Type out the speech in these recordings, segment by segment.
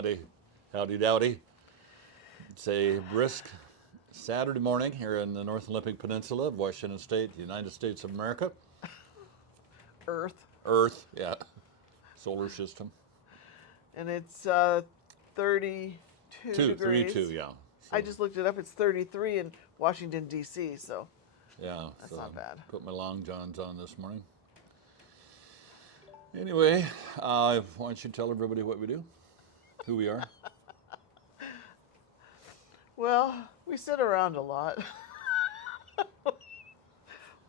Howdy, howdy, dowdy. It's a brisk Saturday morning here in the North Olympic Peninsula of Washington State, the United States of America. Earth. Earth, yeah, solar system. And it's 32 Two, degrees. 32, yeah. So, I just looked it up. It's 33 in Washington, D.C., so yeah, that's so not bad. Put my long johns on this morning. Anyway, why don't you tell everybody what we do, who we are? Well, we sit around a lot.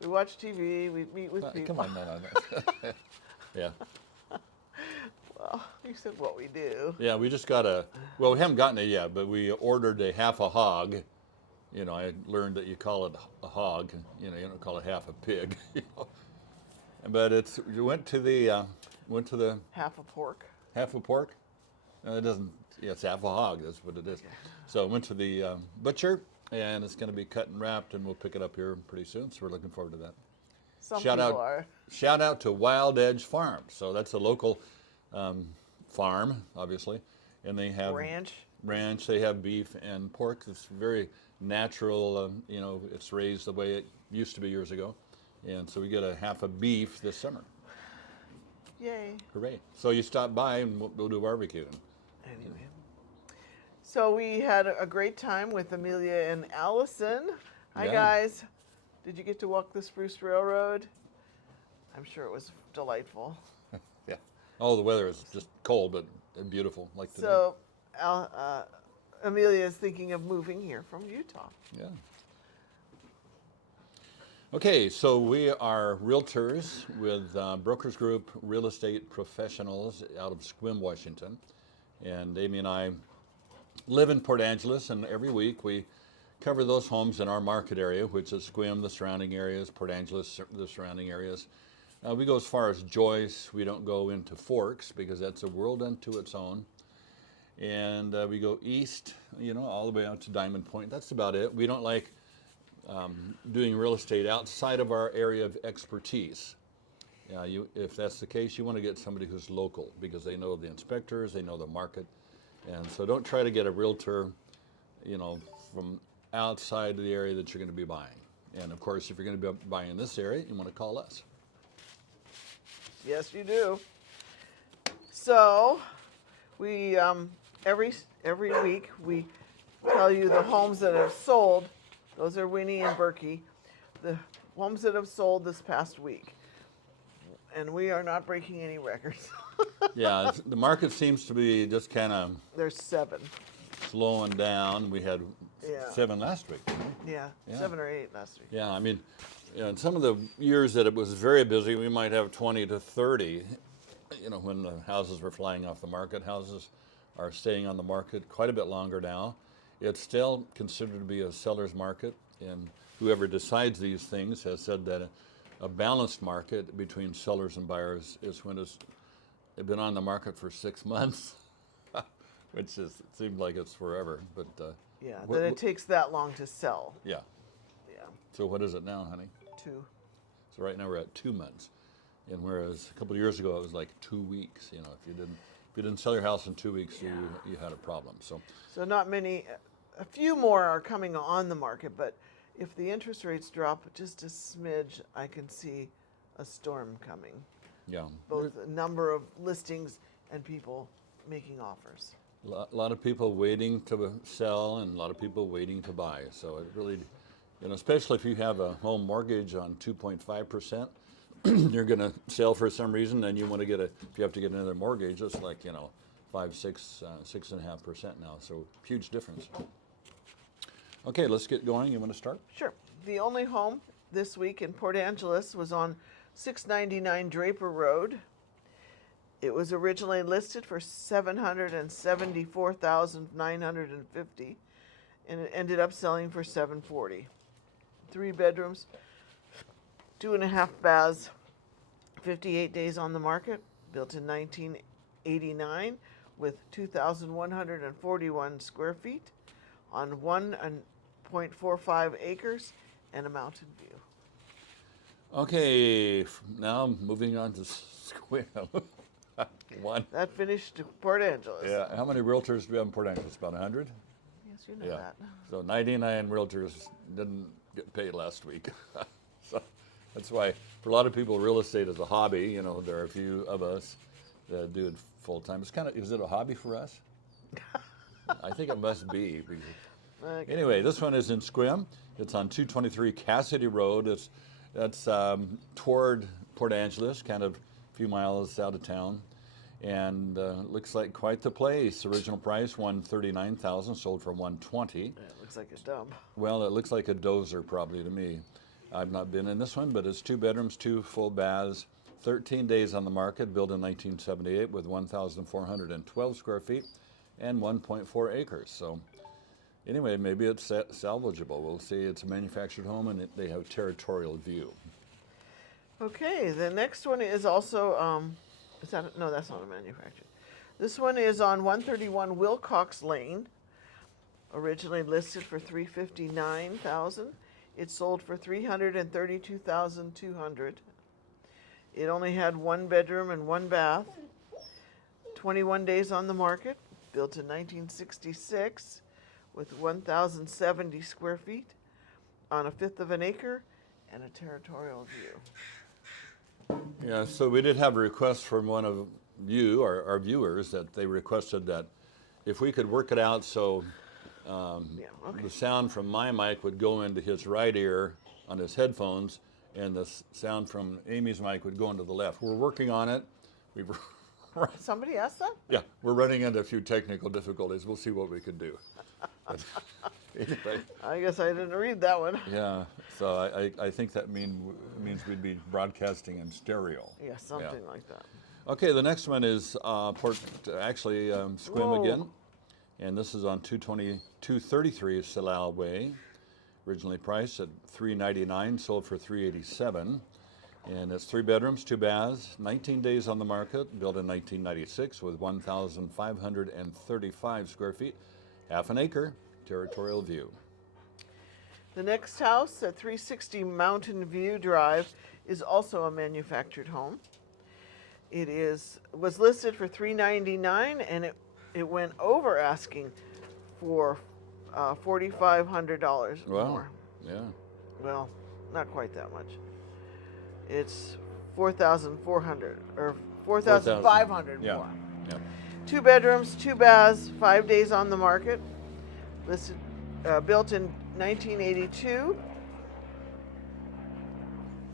We watch TV, we meet with people. Come on, no. Yeah. Well, you said what we do. Yeah, we just got well, we haven't gotten it yet, but we ordered a half a hog. You know, I learned that you call it a hog. You know, you don't call it half a pig. You know, but you went to the Half a pork. half a pork. No, it doesn't. Yeah, it's half a hog. That's what it is. Okay. So I went to the butcher, and it's going to be cut and wrapped, and we'll pick it up here pretty soon. So we're looking forward to that. Some Shout people out, are. shout out to Wild Edge Farm. So that's a local farm, obviously, and they have Ranch. They have beef and pork. It's very natural. You know, it's raised the way it used to be years ago, and so we get a half a beef this summer. Yay. Hooray! So you stop by and we'll do barbecue. Anyway. So we had a great time with Amelia and Allison. Hi, Yeah. guys. Did you get to walk the Spruce Railroad? I'm sure it was delightful. Yeah. Oh, the weather is just cold, but beautiful, like today. So Amelia is thinking of moving here from Utah. Yeah. Okay, so we are realtors with BrokersGroup Real Estate Professionals out of Sequim, Washington. And Amy and I live in Port Angeles, and every week we cover those homes in our market area, which is Sequim, the surrounding areas, Port Angeles, the surrounding areas. We go as far as Joyce. We don't go into Forks because that's a world unto its own. And we go east, you know, all the way out to Diamond Point. That's about it. We don't like doing real estate outside of our area of expertise. If that's the case, you want to get somebody who's local because they know the inspectors, they know the market. And so don't try to get a realtor, you know, from outside of the area that you're going to be buying. And of course, if you're going to be buying in this area, you want to call us. Yes, you do. So we every week we tell you the homes that have sold. Those are Winnie and Berkey. The homes that have sold this past week. And we are not breaking any records. Yeah, the market seems to be just kind of There's 7. slowing down. We had Yeah. 7 last week, didn't we? Yeah, Yeah. 7 or 8 last week. Yeah, I mean, in some of the years that it was very busy, we might have 20 to 30. You know, when the houses were flying off the market, houses are staying on the market quite a bit longer now. It's still considered to be a seller's market, and whoever decides these things has said that a balanced market between sellers and buyers is when it's been on the market for 6 months, which is, it seems like it's forever. But Yeah, that it takes that long to sell. yeah. Yeah, So what is it now, honey? 2. So right now we're at 2 months, and whereas a couple of years ago it was like 2 weeks. You know, if you didn't sell your house in 2 weeks, you had a problem. So not many, a few more are coming on the market, but if the interest rates drop just a smidge, I can see a storm coming. yeah, Both the number of listings and people making offers. a lot of people waiting to sell and a lot of people waiting to buy. So it really, you know, especially if you have a home mortgage on 2.5%, you're going to sell for some reason, then you want to get if you have to get another mortgage, it's like, you know, 5, 6, 6.5% now. So huge difference. Okay, let's get going. You want to start? Sure. The only home this week in Port Angeles was on 699 Draper Road. It was originally listed for $774,950, and it ended up selling for $740,000. 3 bedrooms, 2.5 baths, 58 days on the market, built in 1989 with 2,141 square feet on 1.45 acres and a mountain view. Okay, now moving on to Sequim. One. That finished Port Angeles. Yeah. How many realtors do we have in Port Angeles? About 100? Yes, you know Yeah. that. So 99 realtors didn't get paid last week. So that's why for a lot of people, real estate is a hobby. You know, there are a few of us that do it full time. It's kind of, is it a hobby for us? I think it must be. Okay. Anyway, this one is in Sequim. It's on 223 Cassidy Road. That's toward Port Angeles, kind of a few miles out of town. And looks like quite the place. Original price $139,000, sold for $120,000. Yeah, it looks like a dump. Well, it looks like a dozer probably to me. I've not been in this one, but it's 2 bedrooms, 2 full baths, 13 days on the market, built in 1978 with 1,412 square feet and 1.4 acres. So anyway, maybe it's salvageable. We'll see. It's a manufactured home, and they have territorial view. Okay, the next one is also, no, that's not a manufactured. This one is on 131 Wilcox Lane, originally listed for $359,000. It sold for $332,200. It only had 1 bedroom and 1 bath, 21 days on the market, built in 1966 with 1,070 square feet on 1/5 of an acre and a territorial view. Yeah, so we did have a request from one of you, our viewers, that they requested that if we could work it out so the sound from my mic would go into his right ear on his headphones, and the sound from Amy's mic would go into the left. We're working on it. Somebody asked that? Yeah, we're running into a few technical difficulties. We'll see what we can do. But anyway, I guess I didn't read that one. yeah, so I think that means we'd be broadcasting in stereo. Yeah, something like that. Okay, the next one is Sequim Whoa. again, and this is on 233 Salal Way. Originally priced at $399, sold for $387, and it's 3 bedrooms, 2 baths, 19 days on the market, built in 1996 with 1,535 square feet, half an acre, territorial view. The next house at 360 Mountain View Drive is also a manufactured home. It was listed for $399, and it went over asking for $4,500 Wow. more. Yeah. Well, not quite that much. It's 4,400 or 4,500 Yeah. more. Yeah. 2 bedrooms, 2 baths, 5 days on the market. Listed, built in 1982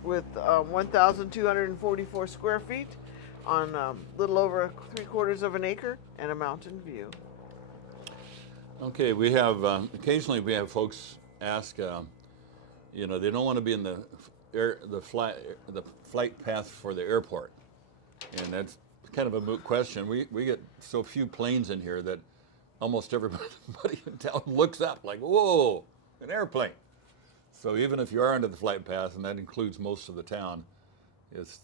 with 1,244 square feet on a little over 3/4 of an acre and a mountain view. Okay, we have occasionally we have folks ask, they don't want to be in the flight path for the airport, and that's kind of a moot question. We get so few planes in here that almost everybody in town looks up like, whoa, an airplane. So even if you are under the flight path, and that includes most of the town,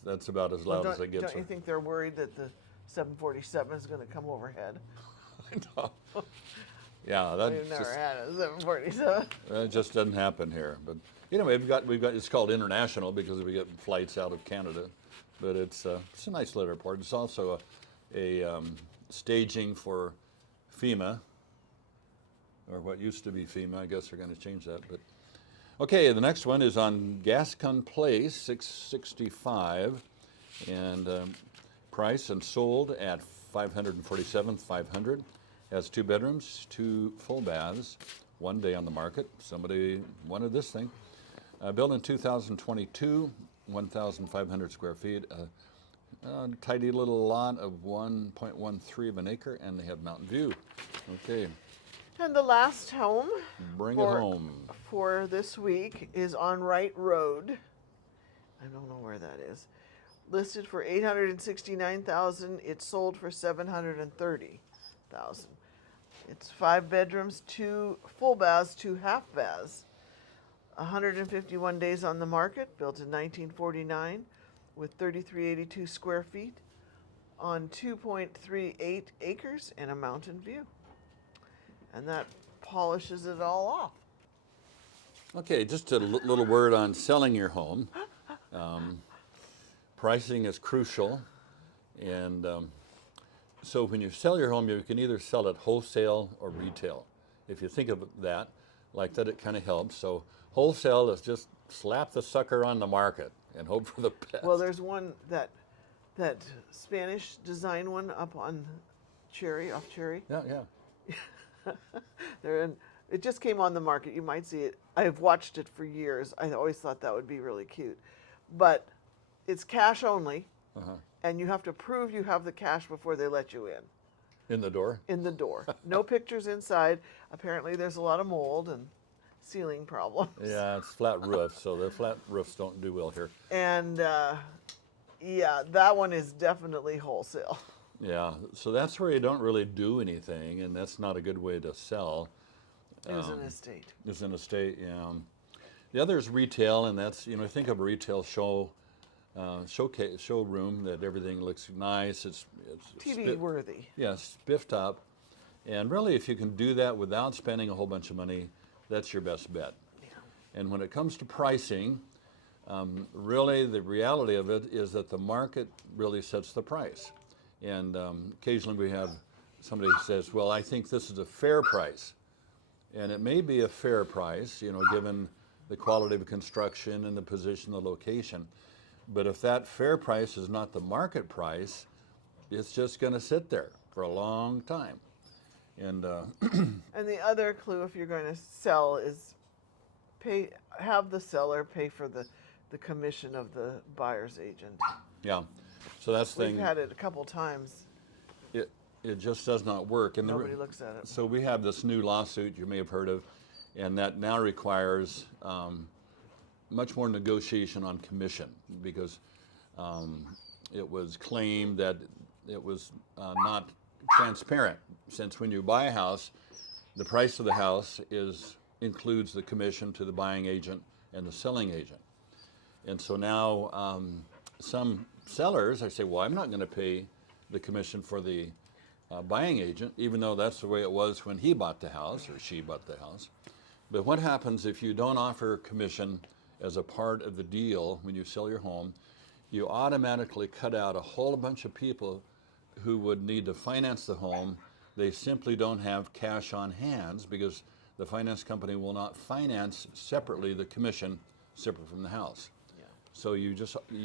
that's about as loud as it gets. Don't you think they're worried that the 747 is going to come overhead? I know. Yeah, We've never had a 747. That just doesn't happen here. But anyway, we've got it's called international because we get flights out of Canada, but it's a nice little airport. It's also a staging for FEMA, or what used to be FEMA. I guess they're going to change that. But okay, the next one is on Gascon Place, 665, and price and sold at $547,500. Has 2 bedrooms, 2 full baths, 1 day on the market. Somebody wanted this thing. Built in 2022, 1,500 square feet. A tidy little lot of 1.13 of an acre, and they have mountain view. Okay, And the last home bring it home. for this week is on Herrick Road. I don't know where that is. Listed for $869,000. It sold for $730,000. It's 5 bedrooms, 2 full baths, 2 half baths. 151 days on the market, built in 1949 with 3,382 square feet on 2.38 acres and a mountain view. And that polishes it all off. Okay, just a little word on selling your home. Pricing is crucial, And so when you sell your home, you can either sell it wholesale or retail. If you think of that, like that, it kind of helps. So wholesale is just slap the sucker on the market and hope for the best. Well, there's one that Spanish design one up on Cherry, off Cherry. Yeah, yeah. They're in. It just came on the market. You might see it. I've watched it for years. I always thought that would be really cute, but it's cash only, and you have to prove you have the cash before they let you in. In the door? In the door. No pictures inside. Apparently, there's a lot of mold and ceiling problems. Yeah, it's flat roof, so the flat roofs don't do well here. And yeah, that one is definitely wholesale. Yeah, so that's where you don't really do anything, and that's not a good way to sell. It was an estate. It's an estate, yeah. The other is retail, and that's, think of a retail showroom that everything looks nice. It's TV worthy. Yeah, spiffed up. And really, if you can do that without spending a whole bunch of money, that's your best bet. Yeah. And when it comes to pricing, really the reality of it is that the market really sets the price. And occasionally we have somebody who says, well, I think this is a fair price. And it may be a fair price, given the quality of construction and the position, the location. But if that fair price is not the market price, it's just going to sit there for a long time. And and the other clue, if you're going to sell, is have the seller pay for the commission of the buyer's agent. yeah, so that's the thing. We've had it a couple times. It just does not work. And Nobody looks at it. So we have this new lawsuit you may have heard of, and that now requires much more negotiation on commission because it was claimed that it was not transparent. Since when you buy a house, the price of the house includes the commission to the buying agent and the selling agent. And so now some sellers, I say, well, I'm not going to pay the commission for the buying agent, even though that's the way it was when he bought the house or she bought the house. But what happens if you don't offer commission as a part of the deal when you sell your home? You automatically cut out a whole bunch of people who would need to finance the home. They simply don't have cash on hands because the finance company will not finance separately the commission separate from the house. Yeah. So you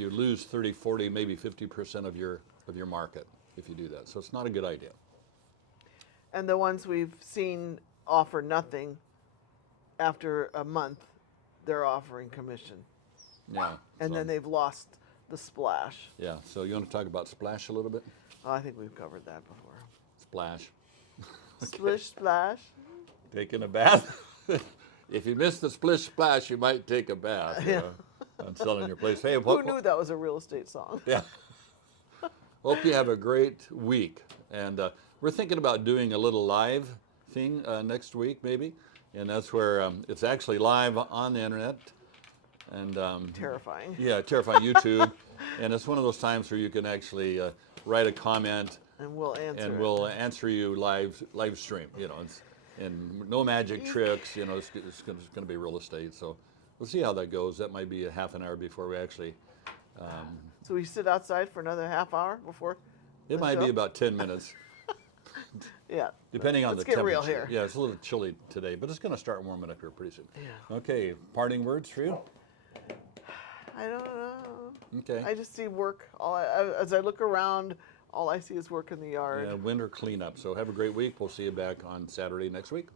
lose 30, 40, maybe 50% of your market if you do that. So it's not a good idea. And the ones we've seen offer nothing, after a month, they're offering commission. Yeah. And so, then they've lost the splash. Yeah. So you want to talk about splash a little bit? Oh, I think we've covered that before. Splash. Splish splash. Taking a bath. If you miss the splish splash, you might take a bath. Yeah. On selling your place. Hey, Who knew that was a real estate song? Yeah. Hope you have a great week. And we're thinking about doing a little live thing next week, maybe. And that's where it's actually live on the internet. And Terrifying. yeah, terrifying YouTube. And it's one of those times where you can actually write a comment. And we'll answer. And it. we'll answer you live stream. And no magic tricks. It's going to be real estate. So we'll see how that goes. That might be a half an hour before we actually. So we sit outside for another half hour before. It might be about 10 minutes. Yeah. Depending on Let's the get temperature. real here. Yeah, it's a little chilly today, but it's going to start warming up here pretty soon. Yeah. Okay, parting words for you? I don't know. Okay. I just see work. As I look around, all I see is work in the yard. Yeah, winter cleanup. So have a great week. We'll see you back on Saturday next week.